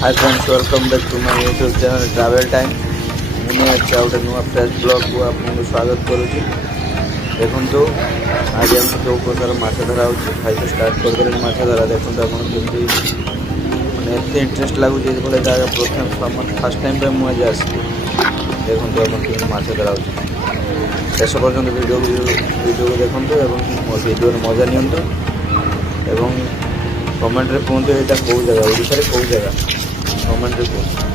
Hi friends, welcome back to my YouTube channel travel time. मुझे अच्छा गोटे नुआ फ्रेश ब्लॉग को आपको स्वागत करुच्ची। देखो तो आज आम जो प्रकार माछ धरा खाई स्टार्ट करदे माछ धरा। देखो आप मैंने एत इंटरेस्ट लगुच जगह प्रथम फास्ट टाइम पे मुझे आसली। देखो आप माछ धरा शेष पर्यटन वीडियो को देखो और वीडियो मजा नियंतु। कमेंट रे कहते यहाँ कौ जगह ओडिशा रे कौ जगह कमेंट रे कहते।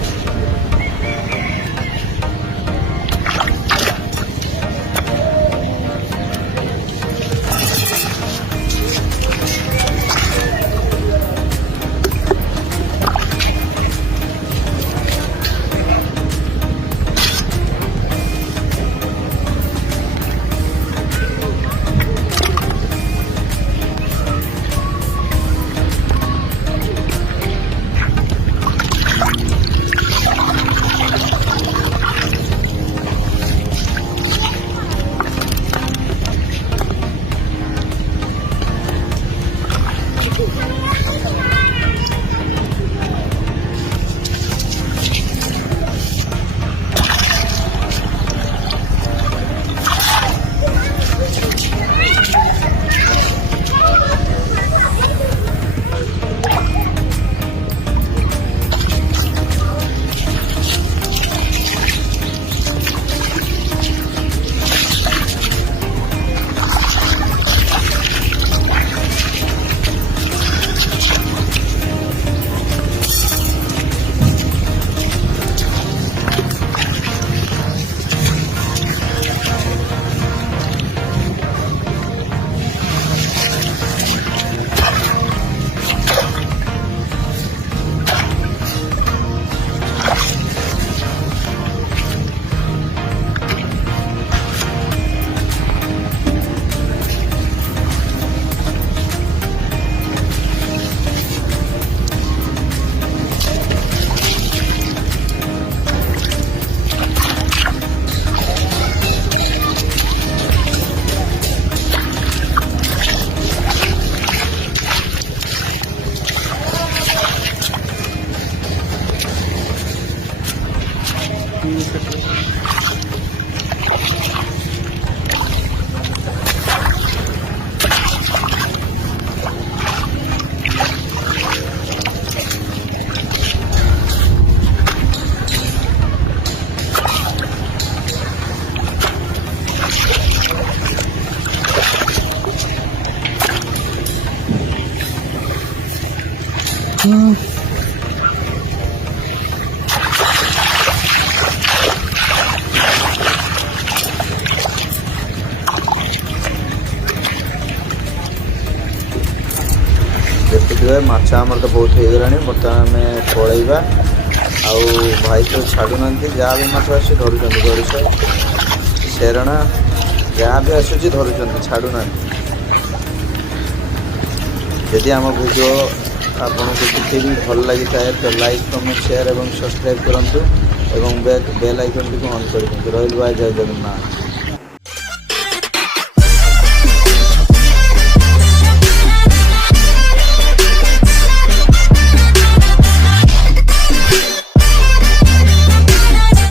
देखिए माछा आमर तो बहुत हो गला। बर्तमान आम पलैबा भाई तो छाड़ू ना जहाँ भी माछ आस धरुंच गड़िश शेरणा जहाँ भी आसूँ धरुंच छाड़ू ना। यदि आम वीडियो आपको किसी भी भल लगी थाए तो लाइक कमेंट शेयर और सब्सक्राइब करूँ और बेल आइकन टी ऑन कर रही। जय जगन्नाथ।